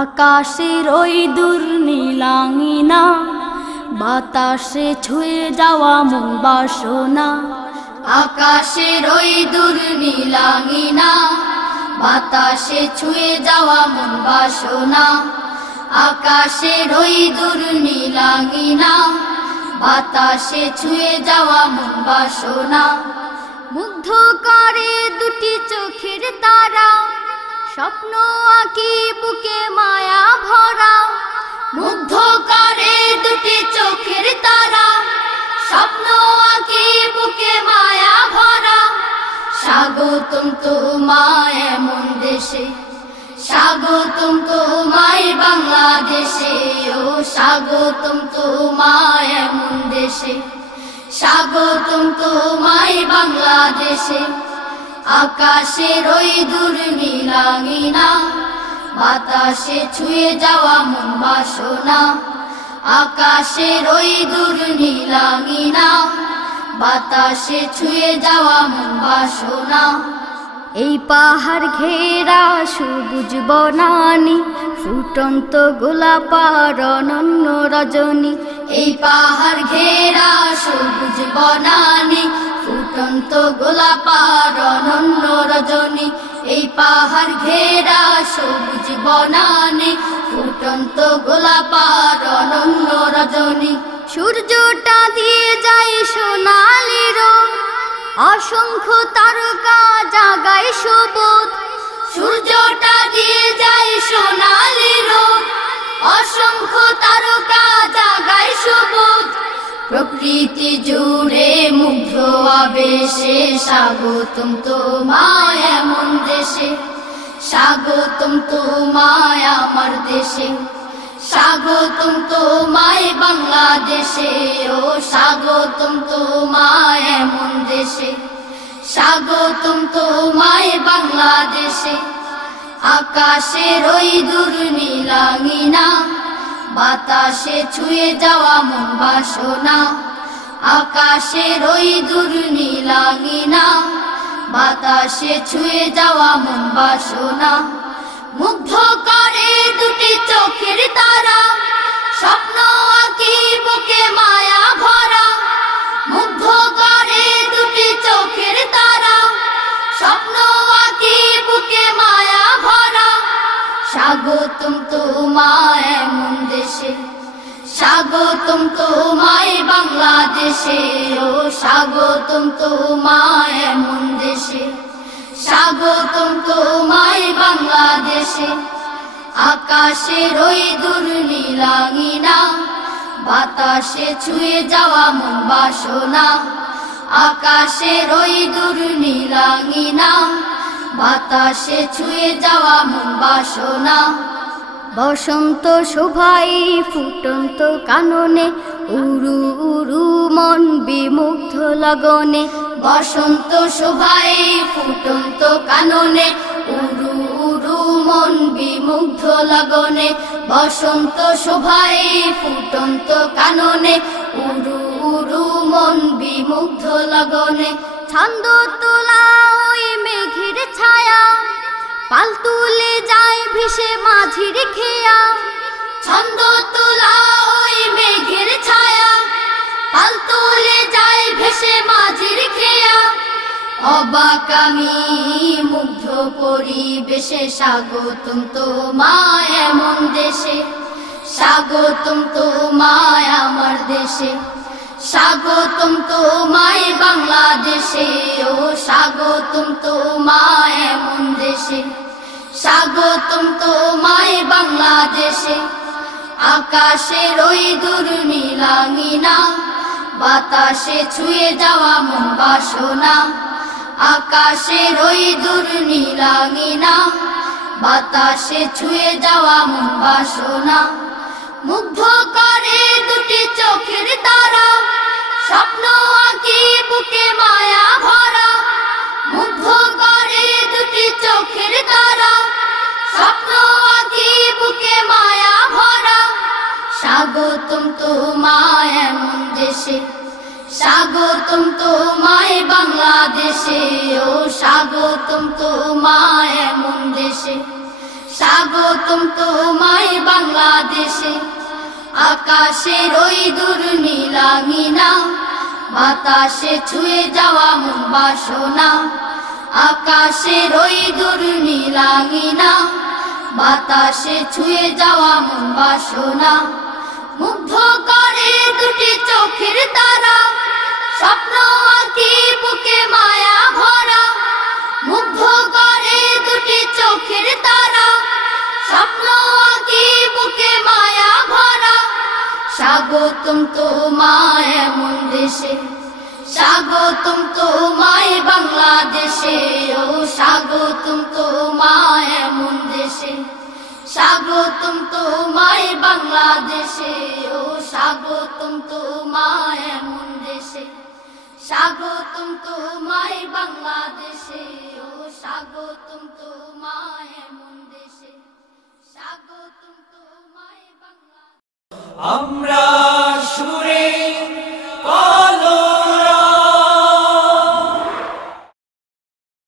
আকাশের ওই দূর নীলাঙ্গিনা, বাতাসে ছুঁয়ে যাওয়া মন বাসনা। আকাশের ওই দূর নীলাঙ্গিনা, বাতাসে ছুঁয়ে যাওয়া মন বাসনা। আকাশের ওই দূর নীলাঙ্গিনা, বাতাসে ছুঁয়ে যাওয়া মন বাসনা। মুগ্ধ করে দুটি চোখের তারা, স্বপ্ন আঁকি বুকে মায়া ভরা। মুগ্ধ করে দুটি চোখের তারা, স্বপ্ন আঁকি বুকে মায়া ভরা। স্বাগতম তোমায় এমন দেশে, স্বাগতম তোমায় বাংলাদেশে। ও স্বাগতম তোমায় এমন দেশে, স্বাগতম তোমায় বাংলাদেশে। আকাশের ওই দূর নীলাঙ্গিনা, বাতাসে ছুঁয়ে যাওয়া মন বাসনা। আকাশের ওই দূর নীলাঙ্গিনা, বাতাসে ছুঁয়ে যাওয়া মন বাসনা। এই পাহাড় ঘেরা সবুজ বনানি, ফুটন্ত গোলাপার অনন্য রজনী। এই পাহাড় ঘেরা সবুজ বনানি, ফুটন্ত গোলাপার অনন্য রজনী। এই পাহাড় ঘেরা সবুজ বনানি, ফুটন্ত গোলাপার অনন্য রজনী। সূর্যটা দিয়ে যায় সোনালি রং, অসংখ্য তারকা জাগায় সবুজ। সূর্যটা দিয়ে যায় সোনালি রং, অসংখ্য তারকা জাগায় সবুজ। প্রকৃতি জুড়ে মুগ্ধ আবেশে, স্বাগতম তোমায় এমন দেশে। স্বাগতম তোমায় আমার দেশে, স্বাগতম তোমায় বাংলাদেশে। ও স্বাগতম তোমায় এমন দেশে, স্বাগতম তোমায় বাংলাদেশে। আকাশের ওই দূর নীলাঙ্গিনা, বাতাসে ছুঁয়ে যাওয়া মন বাসনা। আকাশের ওই দূর নীলাঙ্গিনা, বাতাসে ছুঁয়ে যাওয়া মন বাসনা। মুগ্ধ করে দুটি চোখের তারা, স্বপ্ন আঁকি বুকে মায়া ভরা। মুগ্ধ করে দুটি চোখের তারা, স্বপ্ন আঁকি বুকে মায়া ভরা। স্বাগতম তোমায় এমন দেশে, স্বাগতম তোমায় বাংলাদেশে। ও স্বাগতম তোমায় এমন দেশে, স্বাগতম তোমায় বাংলাদেশে। আকাশের ওই দূর নীলাঙ্গিনা, বাতাসে ছুঁয়ে যাওয়া মন বাসনা। আকাশের ওই দূর নীলাঙ্গিনা, বাতাসে ছুঁয়ে যাওয়া মন বাসনা। বসন্ত শোভাই ফুটন্ত কাননে, উরু উরু মন বিমুগ্ধ লগনে। বসন্ত শোভায় ফুটন্ত কাননে, উরু উরু মন বিমুগ্ধ লগনে। বসন্ত শোভায় ফুটন্ত কাননে, উরু উরু মন বিমুগ্ধ লগনে। ছন্দ তোলা ওই মেঘের ছায়া, পাল তুলে যায় ভেসে মাঝির খেয়া। ছন্দ তোলা ওই মেঘের ছায়া, পাল তুলে যায় ভেসে মাঝির খেয়া। অবাক আমি মুগ্ধ পরিবেশে, স্বাগতম তোমায় এমন দেশে। স্বাগতম তোমায় আমার দেশে, স্বাগতম তোমায় বাংলাদেশে। ও স্বাগতম তোমায় এমন দেশে, স্বাগতম তোমায় বাংলাদেশে। আকাশের ওই দূর নীলাঙ্গিনা, বাতাসে ছুঁয়ে যাওয়া মন বাসনা। আকাশের ওই দূর নীলাঙ্গিনা, বাতাসে ছুঁয়ে যাওয়া মন বাসনা। মুগ্ধ করে দুটি চোখের তারা, স্বপ্ন আঁকি বুকে মায়া ভরা। মুগ্ধ করে দুটি চোখের তারা, স্বপ্ন আঁকি বুকে মায়া ভরা। স্বাগতম তোমায় এমন দেশে, স্বাগতম তোমায় বাংলাদেশে। ও স্বাগতম তোমায় এমন দেশে, স্বাগতম তোমায় বাংলাদেশে। আকাশের ওই দূর নীলাঙ্গিনা, বাতাসে ছুঁয়ে যাওয়া মন বাসনা। আকাশের ওই দূর নীলাঙ্গিনা, বাতাসে ছুঁয়ে যাওয়া মন বাসনা। মুগ্ধ করে দুটি চোখের তারা, স্বপ্ন আঁকি বুকে মায়া ভরা। মুগ্ধ করে দুটি চোখের তারা, স্বপ্ন আঁকি বুকে মায়া ভরা। স্বাগতম তোমায় এমন দেশে, স্বাগতম তোমায় বাংলাদেশে। ও স্বাগতম তোমায় এমন দেশে, স্বাগতম তোমায় বাংলাদেশে। ও স্বাগতম তোমায় এমন দেশে, স্বাগতম তোমায় বাংলাদেশে। ও স্বাগতম তোমায় এমন দেশে, স্বাগতম তোমায় বাংলাদেশে। আমরা সুরে